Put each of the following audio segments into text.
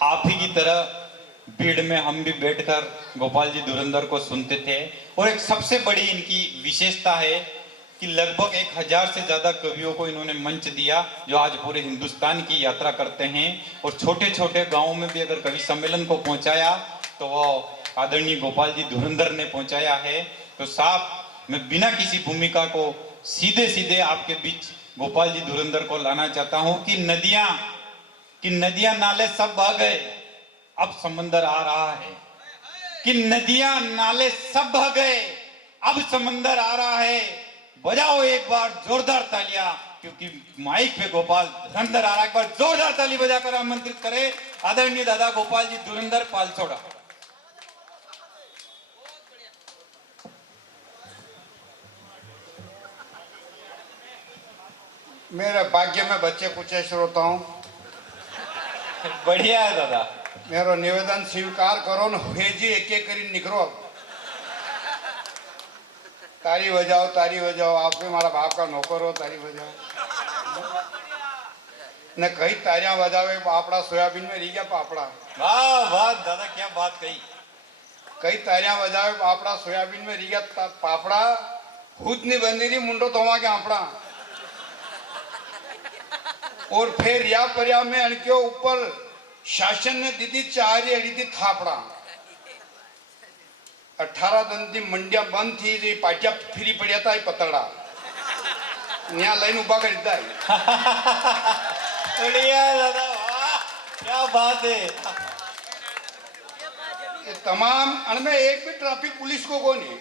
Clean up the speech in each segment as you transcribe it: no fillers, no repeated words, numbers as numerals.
आप ही की तरह भीड़ में हम भी बैठकर गोपाल जी धुरंधर को सुनते थे। और एक सबसे बड़ी इनकी विशेषता है कि लगभग 1000 से ज्यादा कवियों को इन्होंने मंच दिया, जो आज पूरे हिंदुस्तान की यात्रा करते हैं। और छोटे छोटे गांवों में भी अगर कवि सम्मेलन को पहुंचाया तो वो आदरणीय गोपाल जी धुरंधर ने पहुंचाया है। तो साहब, मैं बिना किसी भूमिका को सीधे सीधे आपके बीच गोपाल जी धुरंधर को लाना चाहता हूं कि नदियां नाले सब बह गए, अब समंदर आ रहा है। कि नदियां नाले सब बह गए, अब समंदर आ रहा है। बजाओ एक बार जोरदार तालियां, क्योंकि माइक पे गोपाल धुरंधर आ रहा है। एक बार जोरदार ताली बजाकर आमंत्रित करें आदरणीय दादा गोपाल जी धुरंधर पालसोड़ा। मेरे भाग्य में बच्चे पूछे श्रोताओं, बढ़िया है दादा। मेरो निवेदन स्वीकार करो न हेजी एक एक करी निकरो। तारी बजाओ, आप भी मारा बाप का नौकर हो, तारी बजाओ ने कई तारियां बजावे पापड़ा सोयाबीन में रही गया पापड़ा। वाह वाह दादा, क्या बात कही। कई तारियां बजावे पापड़ा सोयाबीन में रही गया पापड़ा, खुद नहीं बंदी रही मुंडो तोमा के आंपड़ा। और फिर या पर्या में अणके ऊपर शासन ने दीदी चारी अड़ी थी थापड़ा। 18 दिन थी मंडिया बंद थी, जो पाटिया फिरी पड़िया था पतड़ा यहाँ लाइन उबा कर देता है। बढ़िया दादा, वाह क्या बात है। ये तमाम अनमें एक भी ट्रैफिक पुलिस को कौन है,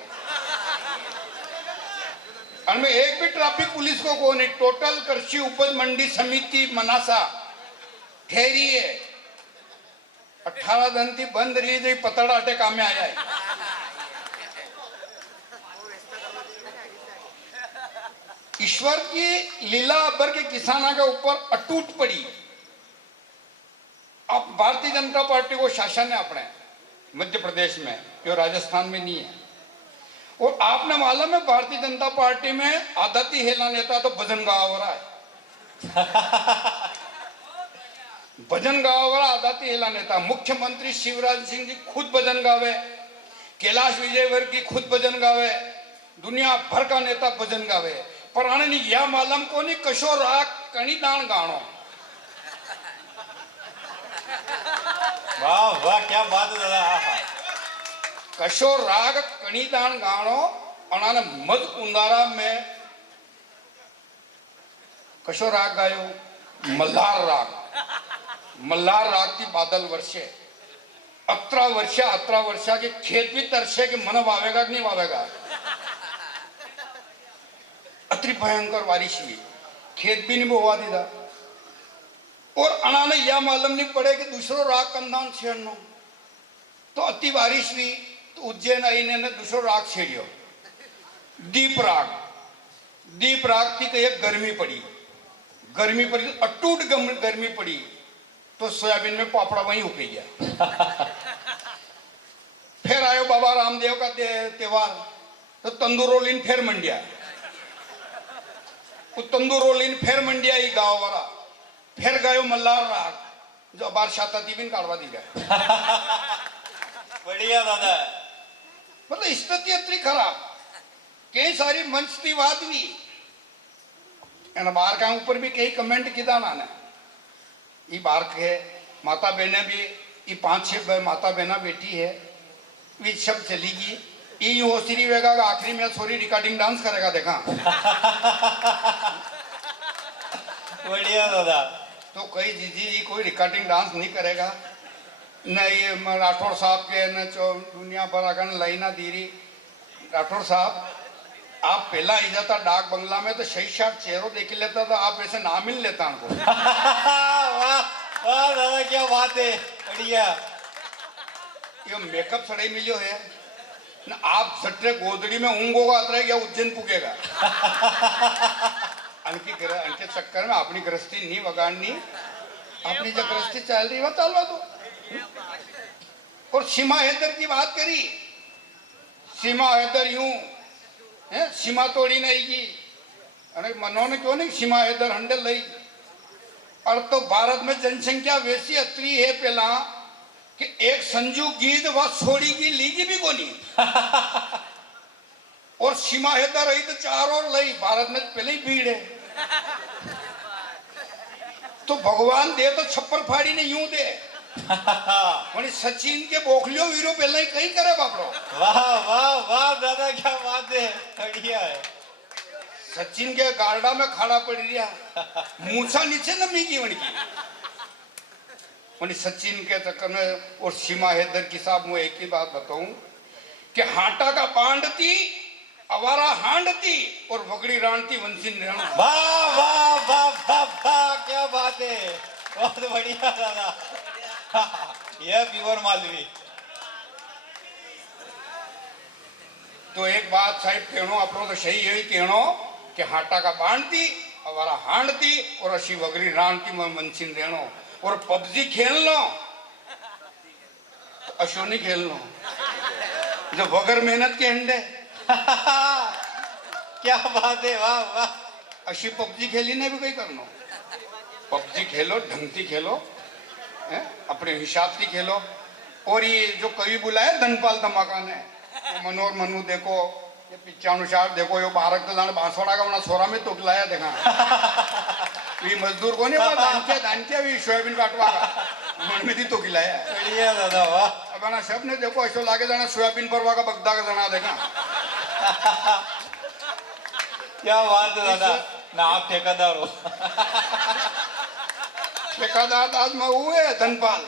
अनमें एक भी ट्रैफिक पुलिस को कौन है। टोटल कृषि उपज मंडी समिति मनासा ठहरी है। 18 दिन थी बंद रही, जो पतड़ा अटे काम में आया है। ईश्वर की लीला अबर के किसानों के ऊपर अटूट पड़ी। अब भारतीय जनता पार्टी को शासन है अपने मध्य प्रदेश में, जो राजस्थान में नहीं है। और आपने मालूम है भारतीय जनता पार्टी में आदती हेला नेता तो भजन गावरा है। भजन गावरा आदती हेला नेता। मुख्यमंत्री शिवराज सिंह जी खुद भजन गावे, कैलाश विजयवर्गीय खुद भजन गावे, दुनिया भर का नेता भजन गावे। पर आने यह मालूम को नहीं कशो राग कणीदान गाणो। वाह वाह क्या बात है दादा। कशो राग कणीदान गाणो और मध उंदारा में कशो राग गायो मल्हार राग। मल्हार राग की बादल वर्षे 18 वर्षा के खेत भी तरसे कि मन वावेगा कि नहीं वावेगा। अति भयंकर बारिश हुई, खेत भी नहीं बोवा दीदा। और अनाने यह मालूम नहीं पड़े कि दूसरो राग कंदान छेड़नो। तो अति बारिश हुई तो उज्जैन आई ने दूसरो राग छेड़ियो दीप राग। दीप राग की कहीं गर्मी पड़ी अटूट गर्मी पड़ी तो सोयाबीन में पापड़ा वहीं उग गया। फिर आयो बाबा रामदेव का त्योहार तो तंदूरोलिन फिर मंडिया। तंदूरोलिन फिर मंडिया ही गाँव वाला फिर गयो मल्हार राग, जो बार शाता तीबिन काढ़वा दी गए। बढ़िया दादा। मतलब स्थिति इतनी खराब, कई सारी मंच की बात भी बाहर का ऊपर भी कई कमेंट किया ना ये बाहर के माता बहने भी ये 5-6 माता बहना बेटी है वे सब चलेगी। ये हो श्री वेगा का आखिरी में सोरी रिकॉर्डिंग डांस करेगा देखा। बढ़िया दादा। तो कई जीजी जी कोई रिकॉर्डिंग डांस नहीं करेगा न। ये राठौर साहब के न दुनिया भर अगन लाइना दीरी। राठौर साहब आप पहला ही जाता डाक बंगला में तो सही शार्ट चेहरों देख लेता तो आप वैसे ना मिल लेता हमको। वाह वाह दादा क्या बात है, बढ़िया। ये मेकअप सड़ाई मिलियो है ना। आप झट्टे गोदड़ी में ऊँगोगा अतरे या उज्जैन पुगेगा। अनके चक्कर में अपनी गृहस्थी नहीं बगाड़नी, अपनी जो गृहस्थी चल रही वो चलवा दो। और सीमा हैदर की बात करी, सीमा हैदर यूं है सीमा तोड़ी नहीं की। अरे मनों ने क्यों नहीं सीमा हैदर हंडल लाई और तो भारत में जनसंख्या वैसी अतरी है पहला कि एक संजू गीत व छोड़ी की लीगी भी कोनी और सीमा हैदर रही तो चार और लई भारत में पहले ही भीड़ है। तो भगवान दे तो छप्पर फाड़ी ने यूं दे सचिन के बोखलियो वीरो पहले ही कहीं करे बापड़ो। वाह वाह वाह दादा क्या बात है, बढ़िया है। सचिन के गार्डा में खड़ा पड़ गया मूछा नीचे नमी की वनी सचिन के चक्कर में और सीमा हैदर की साहब मैं एक ही बात बताऊं कि हाटा का पांडती अवारा हांडती और वगड़ी राणती वंशिन रेणु। वाह वाह वाह वाह वाह क्या बात है, बहुत बढ़िया दादा। यह प्योर मालवी। तो एक बात साहिब कहनो अपनो तो सही है कहनो कि हाटा का बांधती अवारा हांडती और अशी वगरी राणती में वंशिन रेणु। और पबजी खेल लो तो अशो नहीं खेल लो जो वगर मेहनत के अंडे। क्या बात है, वाह वाह। अशी पबजी खेली ने भी कोई करनो। पबजी खेलो ढंगती खेलो है? अपने हिसाब से खेलो। और ये जो कवि बुलाए धनपाल धमाका ने मनोर मनु देखो ये पिच्चानुसार देखो यो बारक तो जाने बांसवाड़ा का वना छोरा में तो लाया देखा ये मजदूर को नहीं दानकिया भी सोयाबीन काटवा का मन में थी तो खिलाया। बढ़िया दादा वाह। अब ना सब ने देखो ऐसा लागे जाना सोयाबीन परवा का बगदा का जना देखा। क्या बात है दादा, ना आप ठेकेदार हो। ठेकेदार आज मैं हुए धनपाल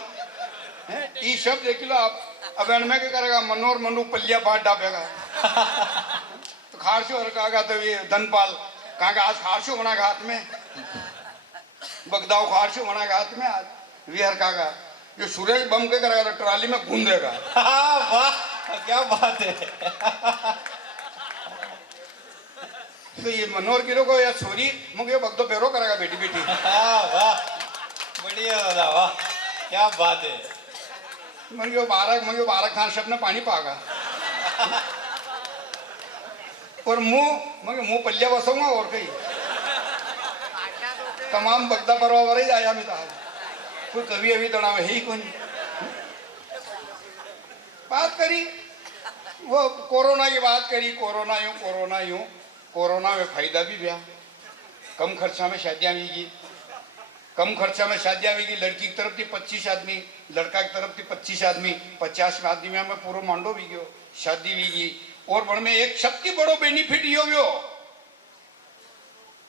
ये सब देख लो आप। अब में क्या करेगा मनोर मनु पलिया फाट डापेगा तो खारशो और कहा तो ये धनपाल कहा आज खारशो बना हाथ में बगदाव खारशो बना हाथ में आज विहर कहा ये सुरेश बम के करेगा तो ट्राली में गूंदेगा। वाह क्या बात है। तो ये मनोहर गिरो को या छोरी मुझे बगदो पेरो करेगा बेटी बेटी। वाह बढ़िया दादा वाह क्या बात है। मंगे बारक खान सब ने पानी पागा और मुंह पल्लिया बसूंगा और कहीं तमाम बगदा परवा वर ही आया मैं कोई कवि अभी तनाव है ही कौन बात करी वो कोरोना की बात करी। कोरोना में फायदा भी भैया कम खर्चा में शादियां भी कम खर्चा में शादियां भी लड़की की तरफ थी 25 आदमी लड़का की तरफ थी 25 आदमी 50 आदमी में पूरा मांडो भी गयो शादी भी की। और बड़ में एक सबसे बड़ो बेनिफिट यो गयो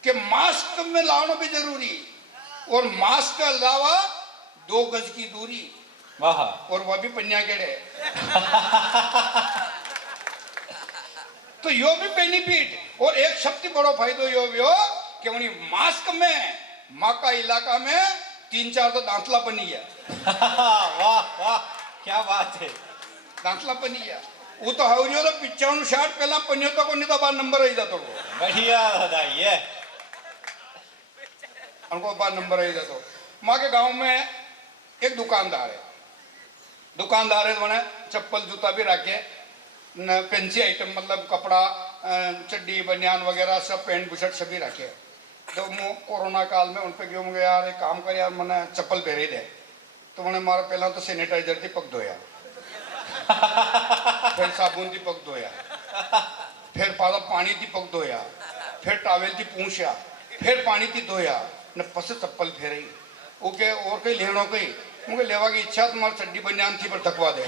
कि मास्क में लाना भी जरूरी और मास्क के अलावा 2 गज की दूरी वाह और वह भी पन्या केड़े। तो यो भी बेनिफिट और एक सबसे बड़ो फायदो यो भी कि उन्हीं मास्क में माँ का इलाका में 3-4 तो दांतला बनी है। वाह वाह क्या बात है। दांतला बनी है वो तो हवरियो तो 95 पहला पनियो तो को नहीं तो बार नंबर आई जातो बढ़िया दादा ये उनको बार नंबर आई जातो। माँ के गांव में एक दुकानदार है तो मैंने चप्पल जूता भी रखे पेंसी आइटम मतलब कपड़ा चड्डी बनियान वगैरह सब पैंट बुशर्ट सभी रखे। तो मैं कोरोना काल में उन पे गयो मुझे यार एक काम कर यार मैंने चप्पल पहरी दे तो मैंने मारा पहला तो सैनिटाइजर थी पग धोया फिर साबुन थी पग धोया फिर पानी थी पग धोया फिर टावेल थी पूछया फिर पानी थी धोया न पस चप्पल फेरी ओके और कहीं लेनो कहीं मुझे लेवा की इच्छा तुम्हारी चड्डी बनियान थी पर थकवा दे।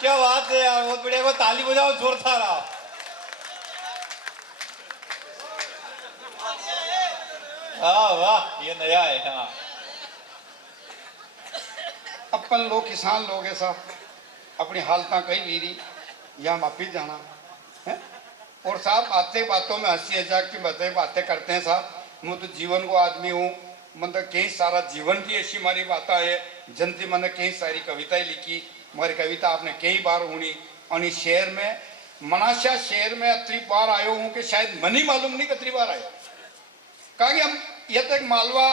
क्या बात है यार बहुत बढ़िया। ताली बजाओ जोर था रहा। वाह ये नया है। हाँ अपन लोग किसान लोग ऐसा अपनी हालत कहीं वीरी यहाँ वापिस जाना है और साहब बातों में हंसी मजाक की बातें करते हैं साहब। मैं तो जीवन को आदमी हूँ मतलब कई सारा जीवन की ऐसी हमारी बातें है जनती मैंने कई सारी कविताएं लिखी। हमारी कविता आपने कई बार सुनी और इस शहर में मनाशा शहर में अतरी बार आयो हूँ कि शायद मन ही मालूम नहीं कितनी बार आया। कहा कि हम यह तो एक मालवा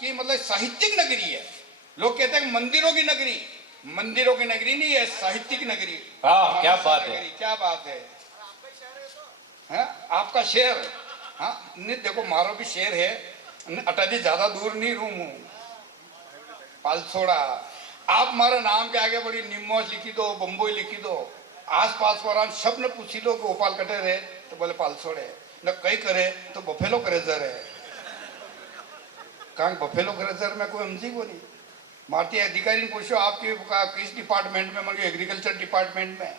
की मतलब साहित्यिक नगरी है। लोग कहते हैं मंदिरों की नगरी नहीं है साहित्यिक नगरी। क्या बात है क्या बात है आपका शेर। हाँ नहीं देखो मारो भी शेर है अटाजी ज्यादा दूर नहीं रू हूँ, पालसोड़ा। आप हमारे नाम के आगे बड़ी निम्मोस लिखी दो, बम्बोई लिखी दो, आस पास वाला सब ने पूछी लो गोपाल कटे रहे तो बोले पालसोड़े, न कई करे तो बफेलो क्रेजर है। कहा बफेलो क्रेजर में कोई समझी को नहीं। भारतीय अधिकारी ने पूछो आपकी किस डिपार्टमेंट में, मतलब एग्रीकल्चर डिपार्टमेंट में।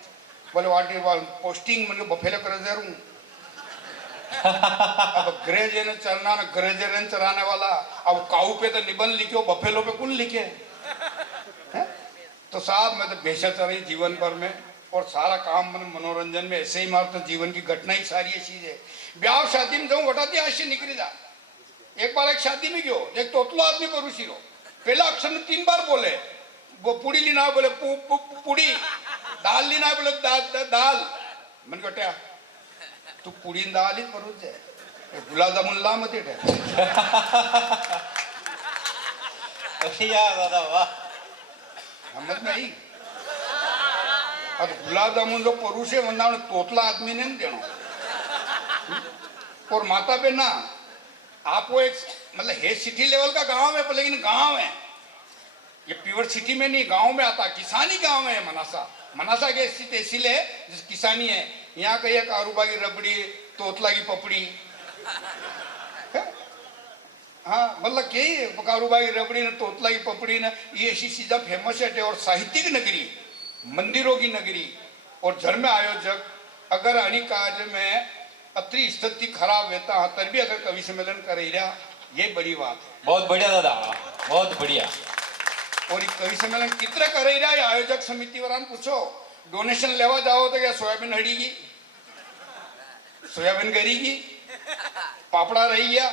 बोले वाट इज पोस्टिंग, मतलब बफेलो क्रेजर हूँ। अब ग्रेजर चरना न ग्रेजर चराने वाला, अब काऊ पे तो निबंध लिखे, बफेलो पे कौन लिखे है? तो साहब मैं तो बेशक रही जीवन भर में, और सारा काम मनोरंजन में ऐसे ही मार, तो जीवन की घटना ही सारी ये चीज है। ब्याह शादी में जाऊँ वटाती आज से निकली जा। एक बार एक शादी में गयो, एक तोतलो आदमी परूसी रो, पहला अक्षर में 3 बार बोले, वो पुड़ी ली ना बोले पुड़ी, दाल ली ना बोले दाल। मन कट्या तू पुड़ी दाल ही परूस जाए, गुलाब जामुन ला मत दादा वाह, समझ में आई। अब गुलाब जामुन जो परूसे वरना तोतला आदमी ने नहीं देना। और माता बहना आपको एक मतलब है सिटी लेवल का गांव है, लेकिन गांव है ये प्योर सिटी में नहीं, गांव में आता, किसानी गांव है मनासा। मनासा के स्थित तहसील है जिस किसानी है। यहाँ कही कारूबा की रबड़ी, तोतला की पपड़ी, हाँ मतलब यही कारूबा की रबड़ी ने तोतला की पपड़ी ने, ये ऐसी चीजें फेमस है। और साहित्यिक नगरी, मंदिरों की नगरी और धर्म आयोजक अगर अनी कार्य में अत्री स्थिति खराब रहता तर भी अगर कवि सम्मेलन कर रहा, ये बड़ी बात है। बहुत बढ़िया दादा, बहुत बढ़िया। और कवि सम्मेलन कितना कर रहा है आयोजक समिति वाला पूछो, डोनेशन लेवा जाओ तो क्या सोयाबीन हड़ीगी, सोयाबीन करेगी, पापड़ा रही गया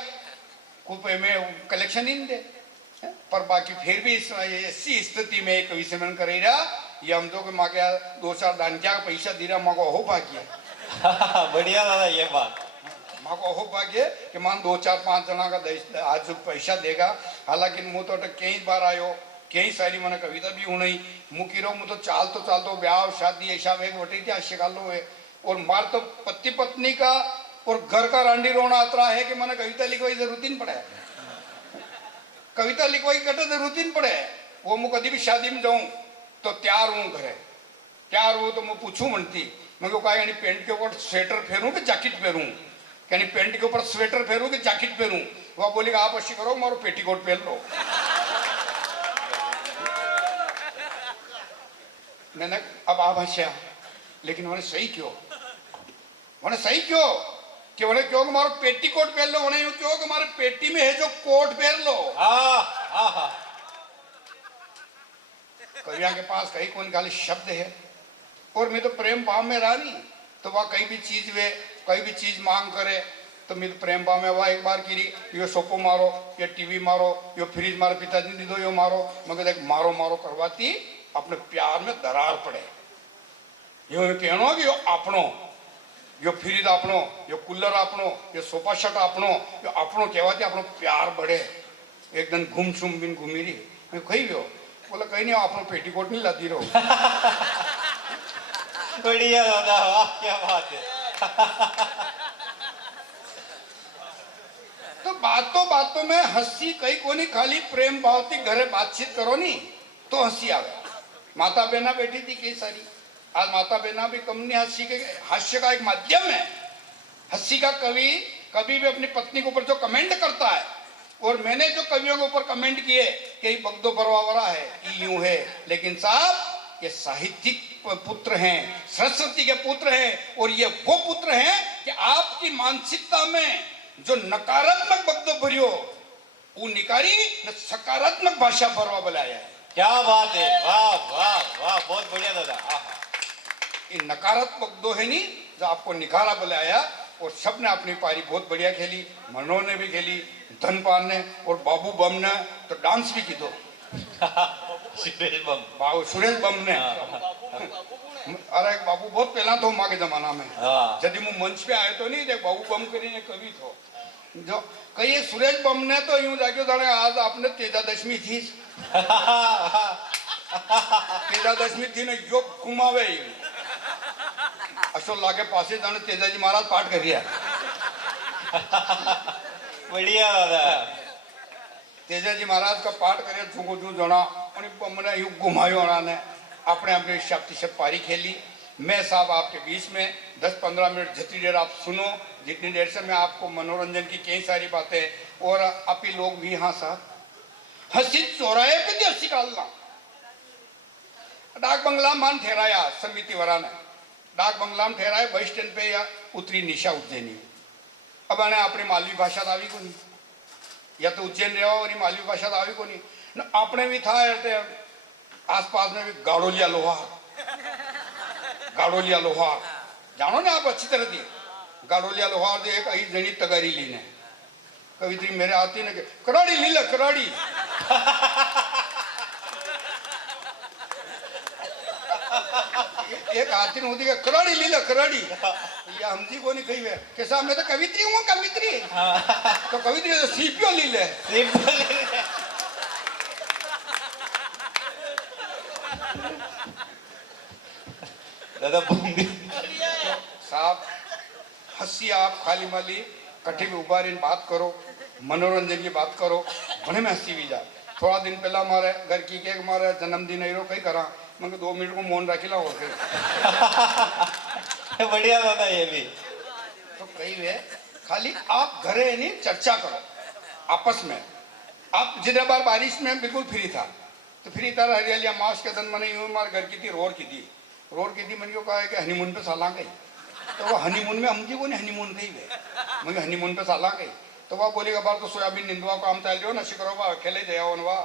कुपे में कलेक्शन ही नहीं दे। पर बाकी फिर भी ऐसी स्थिति में कवि सम्मेलन कर रहा, ये हम तो माँ के 2-4 दानिया का पैसा दे रहा, माँ को हो भाग्य बढ़िया दादा ये बात, माँ को हो भाग्य कि मान 2-4-5 जना का आज पैसा देगा। हालांकि मुँह तो कई बार आयो, कई सारी मैंने कविता भी हूँ नहीं मुँह रो, मुँह तो चाल तो ब्याह शादी ऐसा वेग वटी थी आश्यकालो है। और मार तो पति पत्नी का और घर का रांडी रोना अतरा है कि मैंने कविता लिखवाई जरूरत ही नहीं पड़े, कविता लिखवाई कटे जरूरत ही नहीं पड़े। वो मुँह कभी भी शादी में जाऊँ तो तैयार हूँ, घरे तैयार हूँ तो मैं पूछूँ बनती, मैं कहा यानी पेंट के ऊपर स्वेटर फेरूँ कि जैकेट पहनूँ, यानी पेंट के ऊपर स्वेटर फेरूँ कि जैकेट पहनूँ। वह बोलेगा आप अच्छी करो मारो पेटीकोट पहन लो। मैंने अब आप हंसा, लेकिन उन्होंने सही क्यों, उन्होंने सही क्यों कि उन्हें क्यों मारो पेटीकोट पहन लो, उन्हें क्यों कि हमारे पेटी में है जो कोट पहन लो। कविया के पास कहीं कौन खाली शब्द है। और मैं तो प्रेम भाव में रहा नहीं, तो वह कहीं भी चीज वे कहीं भी चीज मांग करे तो मैं तो प्रेम भाव में वह एक बार की यो सोफो मारो, ये टीवी मारो, यो फ्रिज मारो, पिताजी ने दो यो मारो, मगर देख मारो मारो करवाती अपने प्यार में दरार पड़े। यो कहनो कि यो अपनो, यो फ्रिज अपनो, यो कूलर अपनो, यो सोफा सेट अपनो, यो अपनो कहवाती अपनो प्यार बढ़े। एक दिन घूम सुम बिन घूमी रही, मैं कही गयो, बोला कहीं नहीं अपनो पेटीकोट नहीं लाती रहो। बढ़िया दादा वाह क्या बात है। तो बातों में हंसी कई को नहीं, खाली प्रेम भाव थी घरे बातचीत करो नहीं तो हंसी आ गया। माता बहना बैठी थी कई सारी, आज माता बहना भी कम नहीं, हंसी के हास्य का एक माध्यम है। हंसी का कवि कभी भी अपनी पत्नी के ऊपर जो कमेंट करता है, और मैंने जो कवियों के ऊपर कमेंट किए कि बगदो बरवावरा है, यूं है, लेकिन साहब ये साहित्यिक पुत्र हैं, सरस्वती के पुत्र हैं। और ये वो पुत्र हैं कि आपकी मानसिकता में जो नकारात्मक बगदो भरियो वो निकारी न सकारात्मक भाषा भरवा बनाया है। क्या बात है, वाह वाह वाह, बहुत बढ़िया दादा। ये नकारात्मक दो है नहीं जो आपको निखारा बुलाया। और सब ने अपनी पारी बहुत बढ़िया खेली, मनो ने भी खेली, धनपाल ने और बाबू बम ने तो डांस भी की दो। सुरेश बम, बाबू सुरेश बम ने, अरे बाबू बहुत पहला तो माँ के जमाना में जब मैं मंच पे आए तो नहीं देख बाबू बम करीने कवि थो जो कही सुरेश बम ने तो यूं जाके जाने आज आपने तेजादशमी थी, तेजादशमी थी ने योग घुमावे अशोक लागे पासे जाने तेजाजी महाराज पाठ करिए। बढ़िया दादा। तेजाजी महाराज का पाठ करे झूको झू जना मैंने यूं घुमायो ने अपने अपने हिसाब से पारी खेली। मैं साहब आपके बीच में 10-15 मिनट जितनी देर आप सुनो, जितनी देर से मैं आपको मनोरंजन की कई सारी बातें और आप ही लोग भी हाँ साहब हंसी चौराहे पे हंसी डालना। डाक बंगला मान ठहराया समिति वाला ने, डाक बंगला में ठहराया बस स्टैंड पे या उतरी निशा उज्जैनी। अब आने अपनी मालवी भाषा तो आवी को नहीं, या तो उज्जैन रहा और मालवी भाषा तो आवी को नहीं न अपने भी था आसपास में भी गाड़ोलिया लोहार, गाड़ोलिया लोहार जानो ना आप अच्छी तरह थी। गाड़ोलिया लोहार से एक आई जनी तगारी लीने कवित्री मेरे आती ने कराड़ी ली ले कराड़ी एक आती होती है कराड़ी ली ले कराड़ी या हमजी को नहीं कही है कैसा मैं तो कवित्री हूँ कवित्री तो कवित्री तो सीपियो ली ले दादा बूंदी साहब हंसी आप खाली माली कठी में उबारी बात करो, मनोरंजन की बात करो, भले में हंसी भी जा। थोड़ा दिन पहला हमारे घर की के हमारे जन्मदिन है कहीं करा मैं 2 मिनट को मौन रखी ला हो गई बढ़िया दादा ये भी तो कही वे खाली आप घरे नहीं चर्चा करो आपस में। आप जितने बार बारिश में बिल्कुल फ्री था तो फ्री था हरियालिया मास के दिन मैंने यूं हमारे घर की थी रोड की थी मैंने को कहा कि हनीमून पे साला गई तो वो हनीमून में हम जी को नहीं हनीमून गई वे मैं हनीमून पे साला गई तो वह बोलेगा बार तो सोयाबीन निंदवा को आम तैयार ना शिकरो वाह खेले दे वाह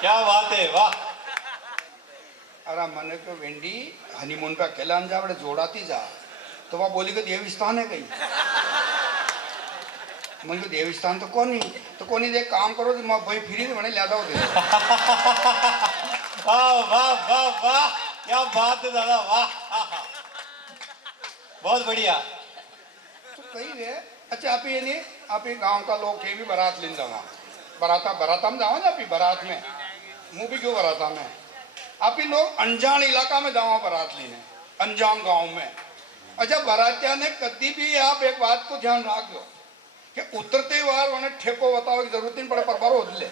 क्या बात है वाह। अरे मैंने को वेंडी हनीमून पे अकेला जा बड़े जोड़ाती जा तो वह बोली कि देव स्थान है कहीं मन को देव स्थान तो कौन ही दे काम करो तो मैं भाई फ्री मैंने लिया दो दे वाह वाह वाह वाह क्या बात है दादा वाह बहुत बढ़िया। तो कही वे अच्छा आप ये नहीं आप ये गांव का लोग के भी बारात लेने जावा बराता में जावा ना आप बारात में मुँह भी क्यों बराता में आप ही लोग अनजान इलाका में जावा बारात लेने अनजान गांव में। अच्छा बारातिया ने कभी भी आप एक बात को ध्यान रख दो कि उतरते बार उन्हें ठेको बताओ की जरूरत नहीं पड़े पर बार उतले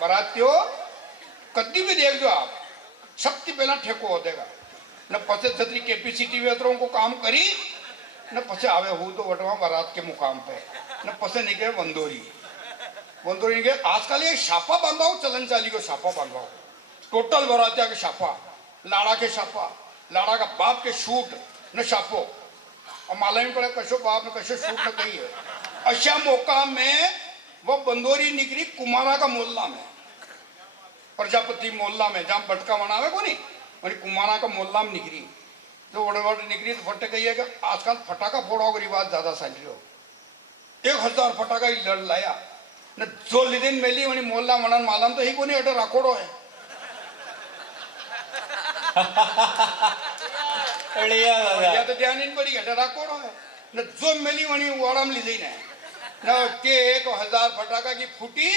बारातियों कभी भी देख दो आप सबसे पहला ठेको हो देगा न पचे छतरी कैपेसिटी वेतरों को काम करी न पचे आवे हूँ तो वटवा बारात के मुकाम पे न पचे निकले वंदोरी निकले। आजकल ये छापा बांधाओ चलन चाली को छापा बांधाओ टोटल बारातिया के छापा लाड़ा के छापा लाड़ा का बाप के शूट न छापो और माला में पड़े कशो बाप ने कशो शूट न कही है। अच्छा मौका में वो बंदोरी निकली कुमारा का मोहल्ला में प्रजापति मोहल्ला में जहाँ बटका बनावे को नहीं और कुमारा का मोहल्ला में निकली तो वड़ निकली तो फटे कही है कि आजकल फटाका फोड़ाओ का रिवाज ज्यादा चल रही हो 1000 फटाका ही लड़ लाया न जो लिदिन मेली वही मोहल्ला मनन मालम तो ही को नहीं अटे राकोड़ो है या तो ध्यान इन पड़ी अटे राकोड़ो है न जो मेली वही वाड़ाम ली ने न के 1000 फटाका की फूटी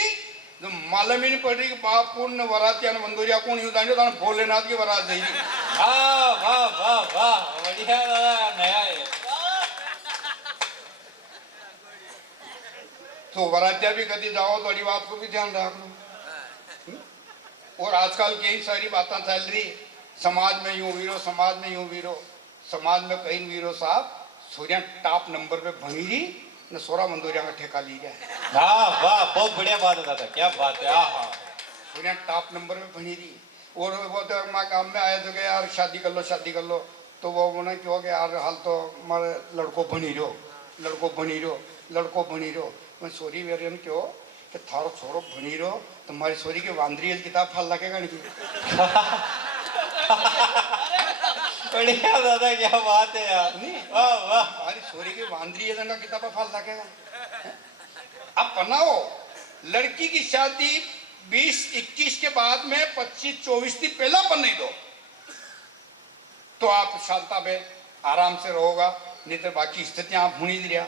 जो मालूम ही नहीं पड़ रही कि बाप पूर्ण वरातिया ने बंदोरिया कौन ही उतारे तो भोलेनाथ की वरात जाएगी। वाह वाह वाह वाह बढ़िया दादा नया है। तो वरातिया भी कभी जाओ तो बड़ी बात को भी ध्यान रख लो। और आजकल कई सारी बातें चल रही समाज में यूं वीरो समाज में यूं वीरो समाज में कई वीरो साहब सूर्या टॉप नंबर पे भंगी रही न सोरा मंदोरिया का ठेका ली गया। वाह वाह बहुत बढ़िया बात है दादा क्या बात है। हाँ सूर्या टॉप नंबर में भंगी रही और वो तो मैं काम में आया तो कि यार शादी कर लो तो वो उन्होंने क्यों कि यार हाल तो हमारे लड़को बनी रहो मैं सोरी वेरियन क्यों कि थारो छोरो बनी रहो तो हमारी सोरी की वांद्री किताब फल लगेगा नहीं बढ़िया दादा क्या बात है यार। वाह वाह हमारी सोरी की वांद्री का किताब फल लगेगा। अब बनाओ लड़की की शादी 20-21 के बाद में 25-24 दिन पहला बनने दो तो आप शांता में आराम से रहोगा नहीं तो बाकी स्थितियां आप होनी दिया।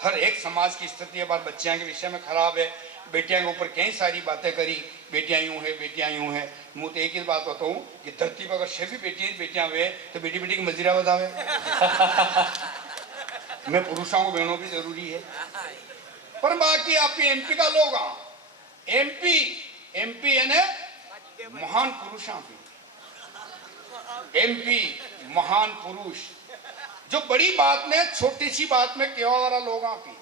हर एक समाज की स्थिति बार बच्चियां के विषय में खराब है। बेटियां के ऊपर कई सारी बातें करी बेटियां यूं है मुँह तो एक ही बात बताऊं कि धरती पर अगर 6 भी बेटियां हुए तो बेटी की मजरा बतावे मैं पुरुषों को बहनों भी जरूरी है पर बाकी आप एमपी का लोग एमपी एमपी यानी महान पुरुष एमपी महान पुरुष जो बड़ी बात में छोटी सी बात में केवा वाला लोग आपी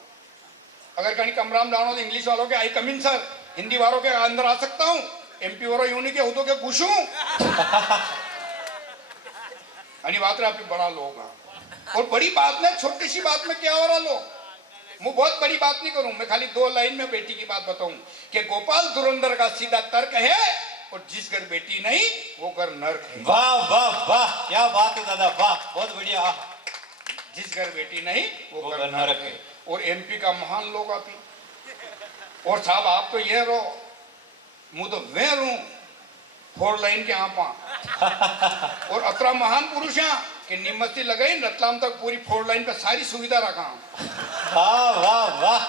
अगर कहीं कमराम जानो तो इंग्लिश वालों के आई कम इन सर हिंदी वालों के अंदर आ सकता हूं एमपी वालों यूं नहीं के उदो के घुसूं अनि बात रहा बड़ा लोग और बड़ी बात में छोटी सी बात में क्या हो रहा लोग मैं बहुत बड़ी बात नहीं करूं मैं खाली 2 लाइन में बेटी की बात बताऊं कि गोपाल धुरंधर का सीधा तर्क है और जिस घर बेटी नहीं वो घर नर्क है। वाह वाह वाह क्या बात है दादा वाह बहुत बढ़िया। जिस घर बेटी नहीं वो घर नर्क है। और एमपी का महान लोग आती और साहब आप तो ये रो मुझ तो वे रू 4 लाइन के आपा और अतरा महान पुरुष हैं कि निमस्ती लगाई रतलाम तक पूरी 4 लाइन पे सारी सुविधा रखा वाह वाह वाह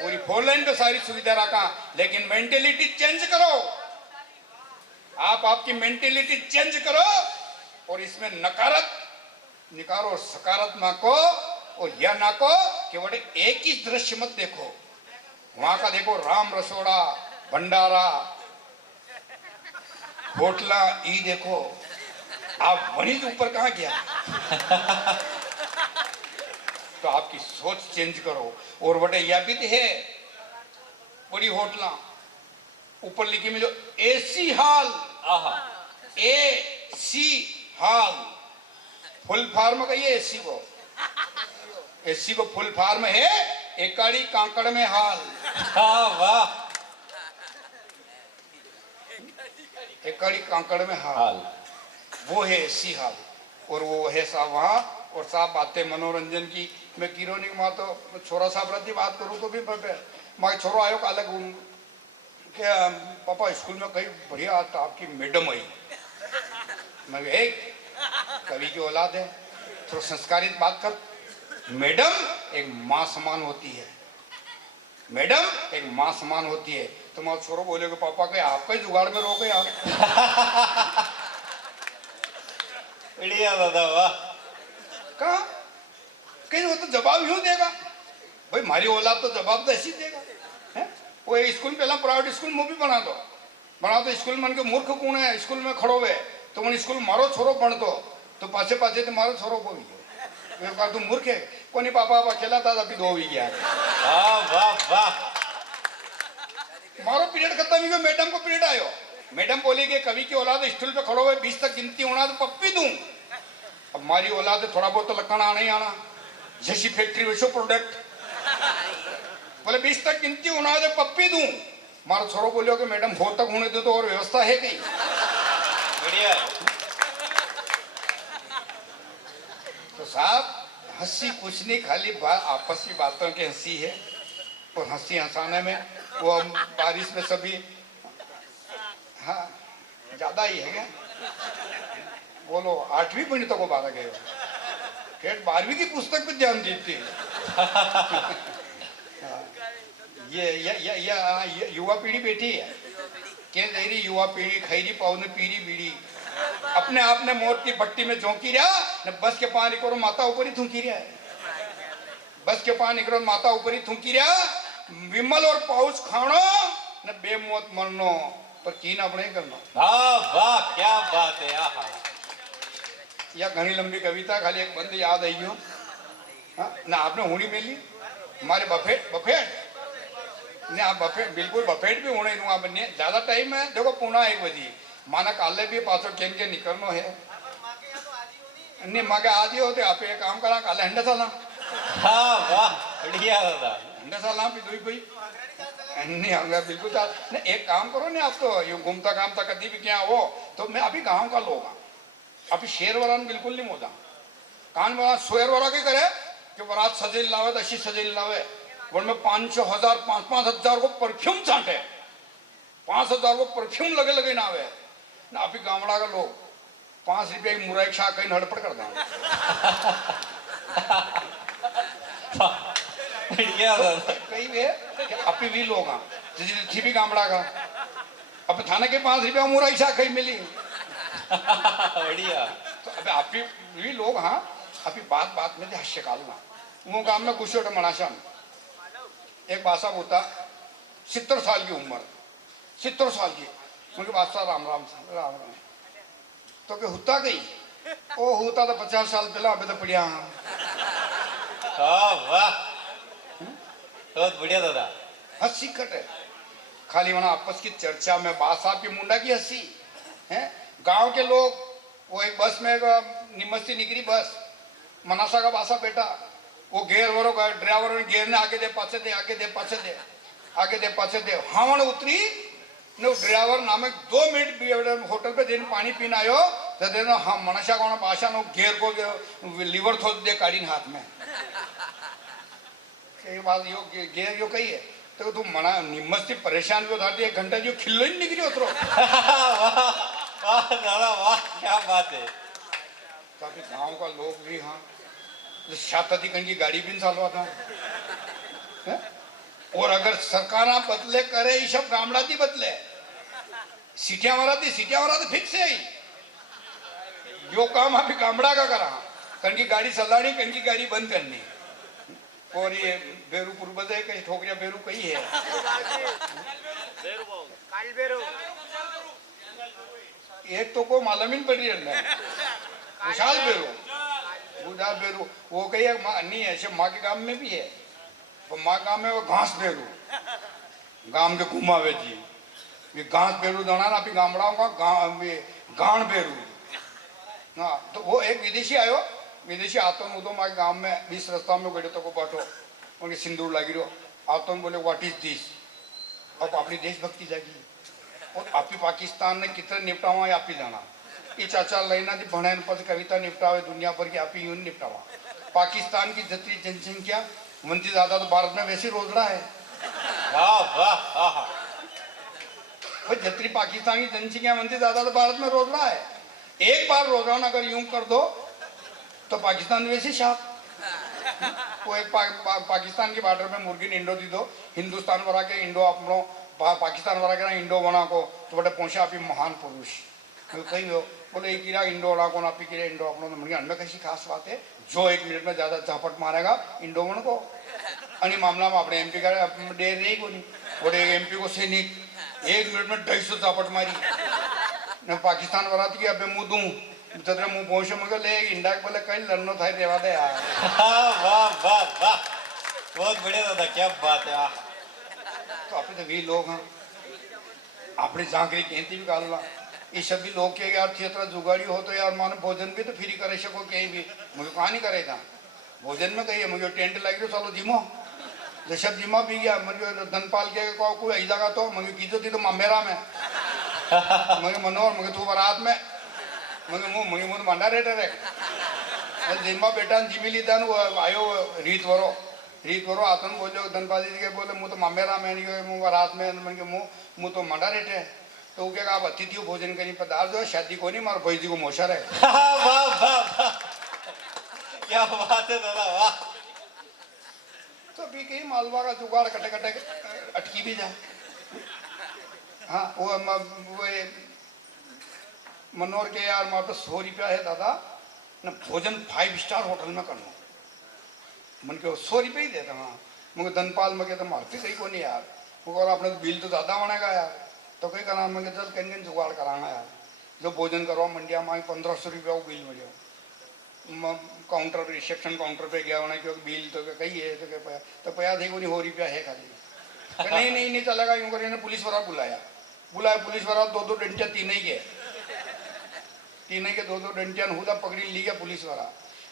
पूरी 4 लाइन पे सारी सुविधा रखा लेकिन मेंटेलिटी चेंज करो आप आपकी मेंटेलिटी चेंज करो और इसमें निकारो सकारात्मक को और यह ना को कि बड़े एक ही दृश्य मत देखो वहां का देखो राम रसोड़ा भंडारा होटला ई देखो आप वहीं के ऊपर कहां गया तो आपकी सोच चेंज करो और बड़े यह भी है बड़ी होटला ऊपर लिखी मिलो AC hall AC hall full farm कहिए एसी को फुल फार्म है एकाड़ी कांकड़ में हाल वाह एकाड़ी कांकड़ में हाल वो है एसी हाल और वो है साहब वहाँ और साहब बातें मनोरंजन की मैं किरोनी माँ तो छोरा साहब रही बात करूँ तो भी माँ छोरो आयो का अलग क्या पापा स्कूल में कहीं बढ़िया आपकी मैडम आई मैं एक कवि की औलाद है थोड़ा संस्कारित बात कर मैडम एक माँ समान होती है मैडम एक माँ समान होती है तो मैं छोरो बोले कि पापा के आपका ही जुगाड़ में रोके आप बढ़िया दादा वाह कहा कहीं वो तो जवाब यूं देगा भाई हमारी औलाद तो जवाब तो ऐसी देगा है? वो स्कूल पहला प्राइवेट स्कूल में भी बना दो स्कूल मन के मूर्ख कौन है स्कूल में खड़ो हुए तो मन स्कूल मारो छोरो पढ़ दो तो पाछे पाछे तो मारो छोरो को भी तुम मूर्ख है कोनी पापा आप अकेला था अभी 2 भी गया वाह वाह मारो पीरियड खत्म ही मैडम को पीरियड आयो मैडम बोली कि कवि की औलाद स्टूल पे खड़ो हुए 20 तक गिनती होना तो पप्पी दूं अब हमारी औलाद थोड़ा बहुत तो लखन आना ही आना जैसी फैक्ट्री वैसो प्रोडक्ट बोले 20 तक गिनती होना तो पप्पी दूं मारो छोरो बोलियो कि मैडम 4 तक होने दो तो और व्यवस्था है कहीं बढ़िया तो साहब हंसी कुछ नहीं खाली आपस की बातों की हंसी है और हंसी हंसाने में वो बारिश में सभी हाँ ज्यादा ही है क्या बोलो 8वीं पढ़ी तक वो 12 गए खेट 12वीं की पुस्तक पे ध्यान देती ये युवा पीढ़ी बैठी है क्या कह रही युवा पीढ़ी खैरी पाउने पीढ़ी बीड़ी अपने आप ने मौत की भट्टी में झोंकी रहा न बस के पानी करो माता ऊपर ही थूकी रहा बस के पानी करो माता ऊपर ही थूकी रहा विमल और पाउच खानो न बेमौत मरनो पर कीन अपने ही करना वाह क्या बात है या घनी लंबी कविता खाली एक बंद याद आई हो ना आपने होनी मिली हमारे बफेट ने आप बफेट बिल्कुल बफेट भी होने दूंगा बनने ज्यादा टाइम है देखो पुनः 1 बजे माना काले भी पासो केन के निकलनो है नहीं मागे आदि होते आप एक काम करा काले हंडा साला वाह बढ़िया दादा हंडा साला भी दुई कोई नहीं होगा बिल्कुल था नहीं एक काम करो नहीं आप तो यूं घूमता कामता कभी भी क्या हो तो मैं अभी गांव का लोग अभी शेर वरान बिल्कुल नहीं मोदा कान वाला शेर वरा के करे कि वरात सजेल लावे तो अच्छी सजेल लावे वन में 500,000 5,000 को परफ्यूम छांटे 5,000 को परफ्यूम लगे ना आवे ना अभी गामड़ा का लोग 5 रुपये की मुराई शाह कहीं हड़पड़ कर दें कई वे अभी भी लोग थी भी गामड़ा का अब थाने के 5 रुपया मुराई शाह कहीं मिली बढ़िया तो अबे अभी भी लोग हाँ अभी बात में हास्य कालना वो गांव में घुसोट मनाशा में एक बासा होता 70 साल की उम्र 70 साल की मुझे बादशाह राम राम राम राम तो के होता गई ओ होता तो 50 साल पहला अभी तो पड़िया वाह बहुत बढ़िया दादा। हंसी कट है खाली वहां आपस की चर्चा में बात साहब की मुंडा की हंसी है। गांव के लोग वो एक बस में निमस्ती निकली बस मनासा का बासा बेटा वो गेर वरो ड्राइवर ने गेर ने आगे दे पाछे दे आगे दे पाछे दे आगे दे पाछे दे हावण उतरी ने ड्राइवर नामे 2 मिनट होटल पे दिन पानी पीने आयो तो देनो हाँ मनासा का बासा नो गेर को लीवर थोड़ दे काढ़ी हाथ में ये बात यो गेर यो कही है तो तू मना निमस्ती परेशान भी होता 1 घंटा जो खिल्लो ही निकली उतरो वाह दादा वाह क्या बात है। काफी गांव का लोग भी हाँ शादी की गाड़ी भी चालवा था है? और अगर सरकार बदले करे ये सब गामड़ा दी बदले सीटियां वाला थी फिक्स है यो काम अभी गामड़ा का करा कहीं की गाड़ी चलानी कहीं की गाड़ी बंद करनी और ये बेरू पूर्वज है कहीं ठोकरिया बेरू कही है एक तो को मालूम ही नहीं पड़ रही है विशाल बेरू गुजार बेरू वो कही है नहीं है ऐसे माँ के गांव में भी है तो माँ गांव में वो घास बेरू गांव के घुमावे जी ये घास बेरू दाना ना गामड़ाओं का गाण बेरू हाँ तो वो एक विदेशी आयो विदेशी आतो तो माँ गांव में 20 रास्ता में गए तो को बैठो उनके सिंदूर लगी रहो आतो बोले व्हाट इज दिस अब अपनी देशभक्ति जागी और आप ही पाकिस्तान ने कितने निपटावा आप ही जाना ये चाचा लेना थी भणे पद कविता निपटावे दुनिया भर की आप ही यूं निपटावा पाकिस्तान की जतरी जनसंख्या वंती ज्यादा तो भारत में वैसे रोजड़ा है भाई जतरी पाकिस्तान की जनसंख्या वंती ज्यादा तो भारत में रोजड़ा है एक बार रोजान अगर यूं कर दो तो पाकिस्तान वैसे शाप वो एक पाकिस्तान की बॉर्डर में मुर्गी ने इंडो दी दो हिंदुस्तान वाला के इंडो अपनों पाकिस्तान वाला के ना इंडो बना को तो बड़े पहुंचा आप महान पुरुष कही हो बोले एक इंडो वाला को ना पी के इंडो अपनों तो मुर्गी में कैसी खास बात है जो 1 मिनट में ज्यादा झापट मारेगा इंडो वन को अनि मामला में अपने एमपी का डेर नहीं को नहीं बोले एमपी को सैनिक 1 मिनट में 250 झापट मारी ने पाकिस्तान वाला थी अब मुँह दूं तदरे मुँह पहुंचे मगर ले इंडा बोले कहीं लड़नो था देवा दे यार वाह वाह वाह बहुत बढ़िया दादा क्या बात है। तो आप तो भी लोग हैं अपनी झांकरी कहती भी गालना ये सब भी लोग के यार क्षेत्र जुगाड़ी हो तो यार मानो भोजन भी तो फ्री करे सको कहीं भी मुझे कहाँ नहीं करेगा भोजन में कही मुझे टेंट लग रही चलो जिमो जब जिमा भी गया मुझे धनपाल के कोई ऐसा का तो मुझे कीजो थी तो मेरा में मुझे मनोहर मुझे तू बारात में मुझे मुझे मंडा रेटर है जिम्मा बेटा जिमी लीता आयो रीत वरो आतन बोलो धनपाल जी के बोले मुँह तो मामेरा में मुँह बारात में मुँह तो मंडा रेट है तो वो क्या आप अतिथि भोजन करी पदार्थ जो शादी को नहीं मारो भाई जी को मोशर है वाह वाह क्या बात है दादा वाह। तो अभी कहीं मालवा का जुगाड़ कटे कटे अटकी भी जाए हाँ वो मनोहर के यार मार तो 100 रुपया है दादा न भोजन 5 स्टार होटल में करना मन के 100 रुपये ही देता वहाँ मुझे धनपाल में कहता मारती सही को नहीं यार वो और आपने बिल तो ज़्यादा बनेगा यार तो कहीं करना मैं चल कहीं जुगाड़ कराना यार जो भोजन करवा मंडिया में 1500 रुपया वो बिल मिले काउंटर रिसेप्शन काउंटर पे गया उन्हें क्योंकि बिल तो कही है तो पया थे को नहीं 100 रुपया है खाली नहीं चलेगा यूँ कर पुलिस वाला बुलाया पुलिस वाला 2 डंटिया तीन के 2 डंटिया हुदा पकड़ी ली गया पुलिस वाला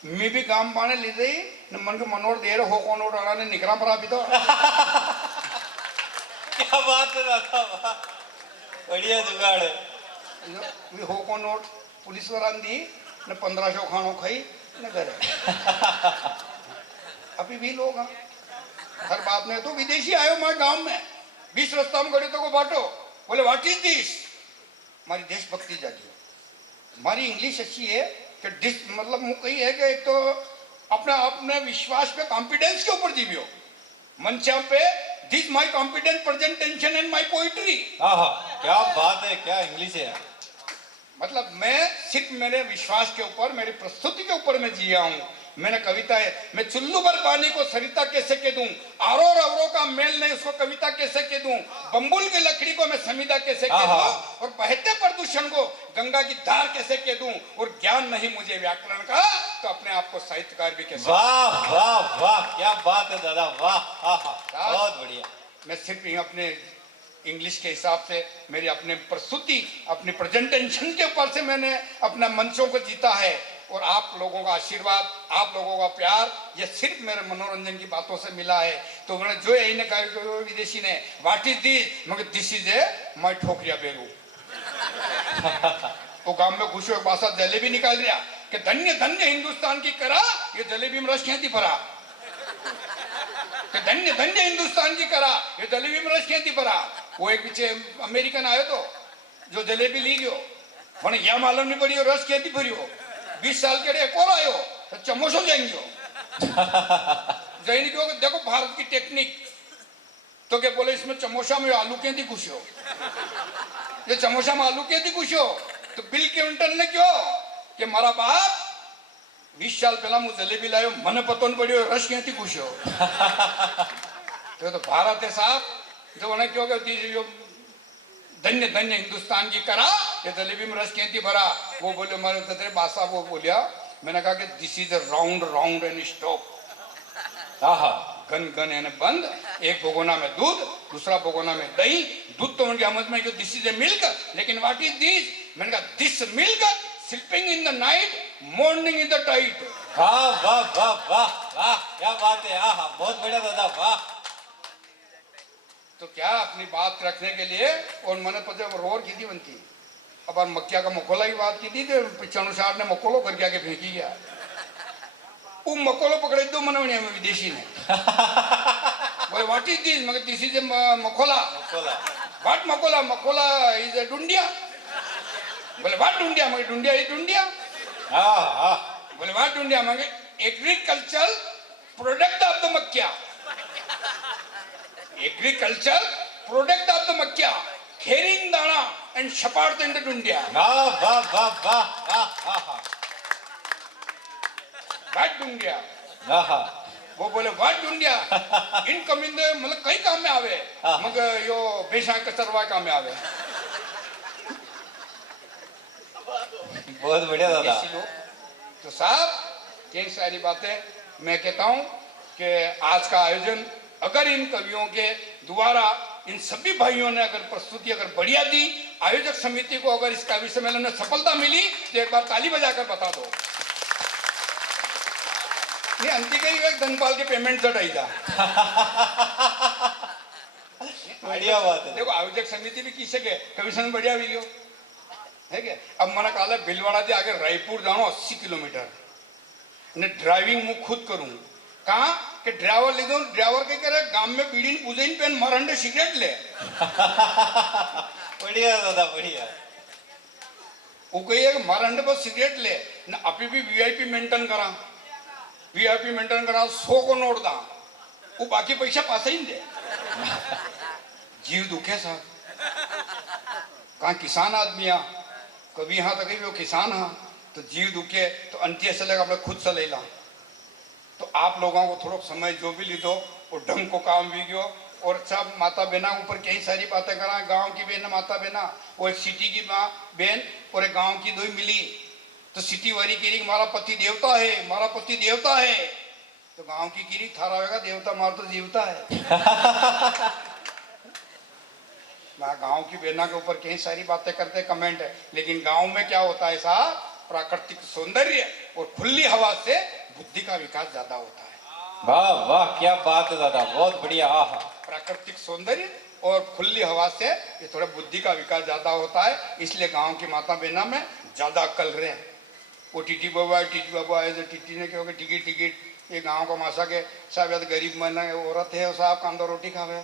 मैं भी काम पाने ली गई न मन के मनोर देर हो कौन उड़ा ने निकरा पर अभी तो क्या बात है दादा बढ़िया जुगाड़ है हो कौन नोट पुलिस वाला दी न 1500 खानो खाई न करे अभी भी लोग हैं हर बात में तो विदेशी आयो मैं गांव में 20 रास्ता में गड़ी तो को बांटो बोले व्हाट इज दिस हमारी देशभक्ति जागी हमारी इंग्लिश अच्छी है कि डिस मतलब मुँह कही है कि एक तो अपने विश्वास पे कॉन्फिडेंस के ऊपर जीवियो मंचा पे this my confidence presentation and my poetry क्या बात है क्या इंग्लिश है मतलब मैं सिर्फ मेरे विश्वास के ऊपर मेरी प्रस्तुति के ऊपर मैं जिया हूँ मैंने कविता है, मैं चुल्लू भर पानी को सरिता कैसे कह दूं, आरो अवरों का मेल नहीं उसको कविता कैसे कह दूं, बम्बुल की लकड़ी को मैं समीदा कैसे कह दूं, और बहते प्रदूषण को गंगा की धार कैसे कह दूं, और ज्ञान नहीं मुझे व्याकरण का तो अपने आप को साहित्यकार भी कैसे। वाह वाह वाह, क्या बात है दादा, वाह, आहा, बहुत बढ़िया। मैं सिर्फ अपने इंग्लिश के हिसाब से मेरी अपने प्रस्तुति अपनी प्रेजेंटेशन के ऊपर से मैंने अपना मंचों को जीता है, और आप लोगों का आशीर्वाद, आप लोगों का प्यार, ये सिर्फ मेरे मनोरंजन की बातों से मिला है। तो मैंने जो यही ने कहा विदेशी ने, व्हाट इज दिस, मगर दिस इज ए माय ठोकरिया बेरू। तो गांव में खुश हो बासा जलेबी निकाल दिया कि धन्य धन्य हिंदुस्तान की करा, ये जलेबी में रस खेती भरा, कि धन्य धन्य हिंदुस्तान की करा, ये जलेबी में रस खेती भरा। वो एक पीछे अमेरिकन आयो तो जो जलेबी ली गयो, मैंने यह मालूम नहीं पड़ी रस खेती भरियो, 20 साल के एक और आयो तो चमोसो जाएंगे जैन क्यों, देखो भारत की टेक्निक, तो क्या बोले इसमें चमोसा में आलू के दी खुश हो, ये चमोसा में आलू के दी खुश हो। तो बिल क्लिंटन ने क्यों कि मारा बाप 20 साल पहला मुझे जलेबी लायो, मन पतो नहीं पड़ियो रस के खुश हो। तो भारत है साहब, जो उन्हें क्यों जो धन्य धन्य हिंदुस्तान की करा, ये जलेबी में रस कहती भरा। वो बोले हमारे तथे बासा, वो बोलिया, मैंने कहा कि this is a round round and stop, gun gun यानी बंद, एक भगोना में दूध, दूसरा भगोना में दही, दूध तो उनकी समझ में जो दिस इज ए मिल्क, लेकिन व्हाट इज दिस, मैंने कहा this milk sleeping in the night morning in the tight. वाह वाह वाह वाह वाह, क्या बात है, आहा, बहुत बढ़िया दादा, वाह। तो क्या अपनी बात रखने के लिए, और मैंने पता रोर की थी बनती, अब मक्किया का मकोला की बात की थी, तो पिछानुसार ने मकोलो करके आके फेंकी गया, वो मकोलो पकड़े दो मन में विदेशी ने बोले व्हाट इज दिस, मगर दिस इज ए मकोला, व्हाट मकोला, मकोला इज ए डुंडिया, बोले व्हाट डुंडिया, मगर डुंडिया इज डुंडिया, बोले व्हाट डुंडिया, मगर एग्रीकल्चर प्रोडक्ट ऑफ द मक्किया, एग्रीकल्चर प्रोडक्ट ऑफ द मक्किया, खेरिंग दाना एंड शपार्ट इन द डुंडिया। वाह वाह वाह वाह वाह, व्हाट डुंडिया, वो बोले व्हाट डुंडिया, इन कमिंग मतलब कई काम में आवे, मगर यो बेशा कसरवा काम में आवे। बहुत बढ़िया दादा। तो साहब ये सारी बातें मैं कहता हूँ कि आज का आयोजन अगर इन कवियों के द्वारा इन सभी भाइयों ने अगर प्रस्तुति अगर बढ़िया दी, आयोजक समिति को अगर इस कवि सम्मेलन में सफलता मिली, तो एक बार ताली बजाकर बता दो। ये अंति के एक धनपाल के पेमेंट चढ़ाई था। बढ़िया बात है। देखो आयोजक समिति भी की सके, कवि सम्मेलन बढ़िया भी है क्या। अब मना काला भिलवाड़ा से आगे रायपुर जानो 80 किलोमीटर ने ड्राइविंग मैं खुद करूं, कहा कि ड्राइवर ले दो, ड्राइवर के कह रहे गांव में बीड़ी पूजन पेन मरंडे सिगरेट ले। बढ़िया दादा, बढ़िया। वो कही है मरंडे पर सिगरेट ले ना, अभी भी वीआईपी मेंटेन करा, वीआईपी मेंटेन करा, 100 को नोट दा, वो बाकी पैसा पास ही नहीं दे। जीव दुखे साहब, कहा किसान आदमी आ, कभी यहाँ तक वो किसान हाँ, तो जीव दुखे तो अंत्य से लगा अपने खुद से ले ला। तो आप लोगों को थोड़ा समय जो भी ली दो वो ढंग को काम भी गयो, और सब माता बहना ऊपर कई सारी बातें करा, गांव की बहन माता बहना, वो एक सिटी की माँ बहन और एक गांव की दो ही मिली, तो सिटी वाली कह रही मारा पति देवता है, मारा पति देवता है, तो गांव की कह रही थारा होगा देवता मार तो जीवता है। गांव की बहना के ऊपर कई सारी बातें करते कमेंट है, लेकिन गांव में क्या होता है साहब, प्राकृतिक सौंदर्य और खुली हवा से बुद्धि का विकास ज्यादा होता है। वाह वाह, क्या बात है दादा, बहुत बढ़िया। आहा, प्राकृतिक सौंदर्य और खुली हवा से ये थोड़ा बुद्धि का विकास ज्यादा होता है, इसलिए गांव की माता बहना में ज्यादा अक्ल रहे। वो टीटी बाबा आए तो टीटी ने क्या टिकट टिकट, ये गाँव का मासा के साहब या तो गरीब मन औरत है साहब कांदो रोटी खावे,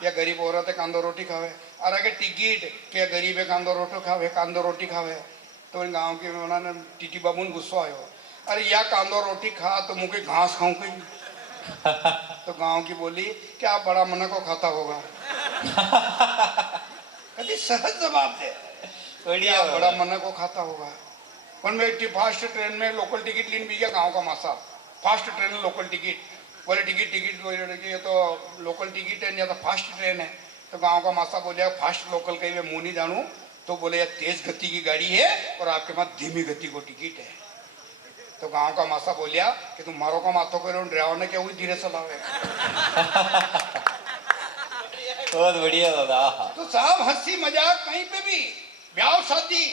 या गरीब औरत है कांदो रोटी खावे, और अगर टिकट क्या गरीब है कांदो रोटी खावे, कांदो रोटी खावे, तो गाँव के उन्होंने टीटी बाबू ने गुस्सा आयो, अरे या कांदो रोटी खा तो मुझे घास खाऊं कहीं। तो गांव की बोली क्या बड़ा मन को खाता होगा। कभी सहज जवाब दे, बड़ा मन को खाता होगा। और मैं फास्ट ट्रेन में लोकल टिकट लेने भी गया गांव का मासा, फास्ट ट्रेन लोकल टिकट, बोले टिकट बोले कि ये तो लोकल टिकट है या तो फास्ट ट्रेन है। तो गांव का मासा बोले फास्ट लोकल कहीं मैं मुंह नहीं जानू। तो बोले यार तेज गति की गाड़ी है और आपके पास धीमी गति को टिकट है। तो गांव का मासा बोलिया कि तुम मारो का माथो करो, ड्राइवर ने क्या हुई धीरे चलावे। बहुत बढ़िया दादा। तो साहब हंसी मजाक कहीं पे भी, ब्याह शादी,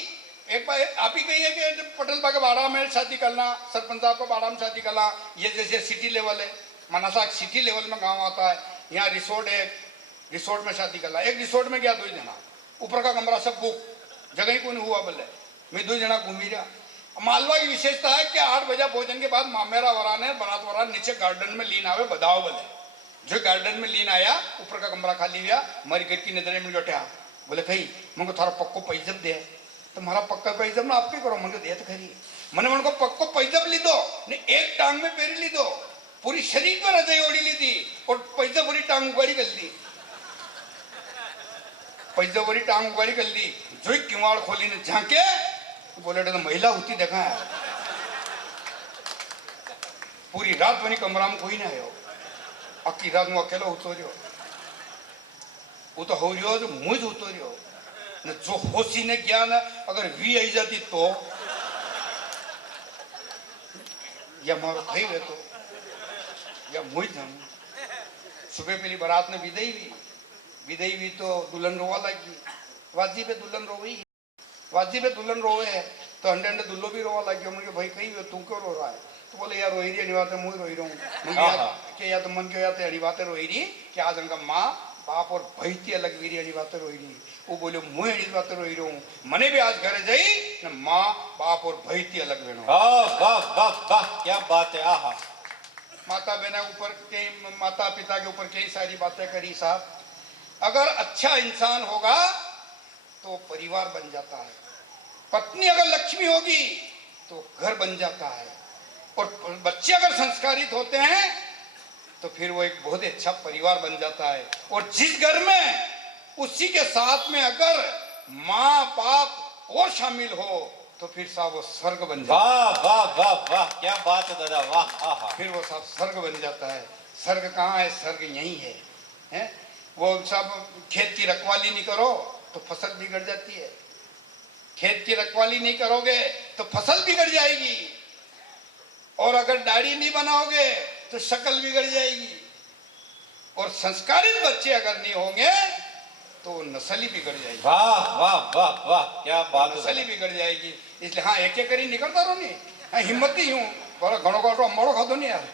एक बार आप ही कहिए कि पटेल बा के बाड़ा में शादी करना, सरपंच साहब को बाड़ा में शादी करना, ये जैसे सिटी लेवल है, मनसा सिटी लेवल में गांव आता है, यहाँ रिसोर्ट है, रिसोर्ट में शादी करना। एक रिसोर्ट में गया 2 जना, ऊपर का कमरा सब बुक, जगह ही कोई नहीं हुआ, बोले मैं 2 जना घूमी रहा। मालवा की विशेषता है कि 8 बजे भोजन के बाद मामेरा वरान है, बारात वरान नीचे गार्डन में लीन आवे बदाओ बोले। जो गार्डन में लीन आया, ऊपर का कमरा खाली हुआ, हमारी घर की नजरें में बैठा, बोले कही मुझको थारा पक्को पैजब दे। तो हमारा पक्का पैजब ना आपके करो, मन को दे तो खरी, मैंने उनको पक्को पैजब ली दो ने, एक टांग में पेरी ली दो, पूरी शरीर पर रजाई ओढ़ी ली थी और पैजब पूरी टांग उगाड़ी कर दी, पैजब पूरी टांग उगाड़ी कर दी। जो किवाड़ खोली ने झांके, बोले तो महिला होती देखा है। पूरी रात बनी कमरा में कोई ना आयो, अक्की रात में अकेला उतरियो, वो तो हो रही हो मुझ उतरियो न, जो होशी ने किया ना, अगर वी आई जाती तो या मारो खाई हुए तो या मुझ जानू। सुबह पहली बारात ने विदाई हुई तो दुल्हन रोवा लगी, वाजी पे दुल्हन रोवी, वाजी पे दुल्हन रोवे है तो अंडे अंडे दुल्लो भी रोवा लग गया। उन्होंने भाई कही तू क्यों रो रहा है? तो बोले यार रोई रही बात है, मुझे रोई रहा हूँ कि या तो मन क्यों याते अड़ी बातें रोई रही कि आज उनका माँ बाप और भैती अलग वीरी अड़ी बातें रोई रही। वो बोले मुझे अड़ी बातें रोई रहा हूँ, मने भी आज घर जाई न माँ बाप और भैती अलग बहनों। वाह वाह वाह, क्या बात है। आहा, माता बहना ऊपर कई, माता पिता के ऊपर कई सारी बातें करी साहब। अगर अच्छा इंसान होगा तो परिवार बन जाता है, पत्नी अगर लक्ष्मी होगी तो घर बन जाता है, और बच्चे अगर संस्कारित होते हैं तो फिर वो एक बहुत ही अच्छा परिवार बन जाता है। और जिस घर में उसी के साथ में अगर माँ बाप और शामिल हो तो फिर साहब वो स्वर्ग बन जाता है। वाह वाह वाह वाह, क्या बात है दादा, वाह। आहा, फिर वो साहब स्वर्ग बन जाता है। स्वर्ग कहाँ है? स्वर्ग यही है, हैं? वो सब खेत की रखवाली नहीं करो तो फसल बिगड़ जाती है, खेत की रखवाली नहीं करोगे तो फसल बिगड़ जाएगी, और अगर दाढ़ी नहीं बनाओगे तो शक्ल बिगड़ जाएगी, और संस्कारित बच्चे अगर नहीं होंगे तो नस्ल ही बिगड़ जाएगी। वाह वाह वाह वाह, क्या बात है नस्ल ही दादा। बिगड़ जाएगी। इसलिए हाँ एक एक करी निकलता रहो नहीं, हाँ हिम्मत ही हूँ बड़ा घणो काटो अम्बाड़ो खा दो नहीं यार,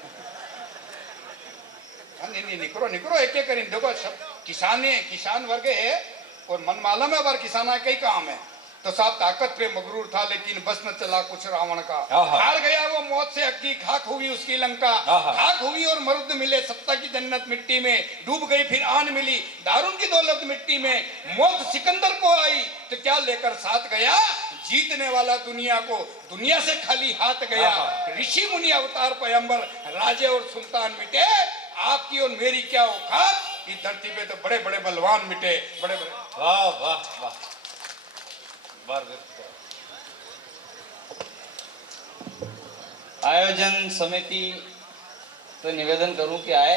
नहीं निकलो निकलो एक एक करी। देखो सब किसान है, किसान वर्ग है और मन मालूम है बार किसाना कई काम है। तो साहब ताकत पे मगरूर था लेकिन बस न चला कुछ रावण का, हार गया वो मौत से अग्गी, खाक हुई उसकी लंका, खाक हुई और मरुद मिले सत्ता की जन्नत मिट्टी में, डूब गई फिर आन मिली दारुन की दौलत मिट्टी में, मौत सिकंदर को आई तो क्या लेकर साथ गया, जीतने वाला दुनिया को दुनिया से खाली हाथ गया। ऋषि मुनि अवतार पैगंबर राजे और सुल्तान मिटे, आपकी और मेरी क्या औकात, इस धरती पे तो बड़े बड़े बलवान मिटे, बड़े बड़े। वाह वाह वाह, आयोजन समिति तो निवेदन करूं कि आए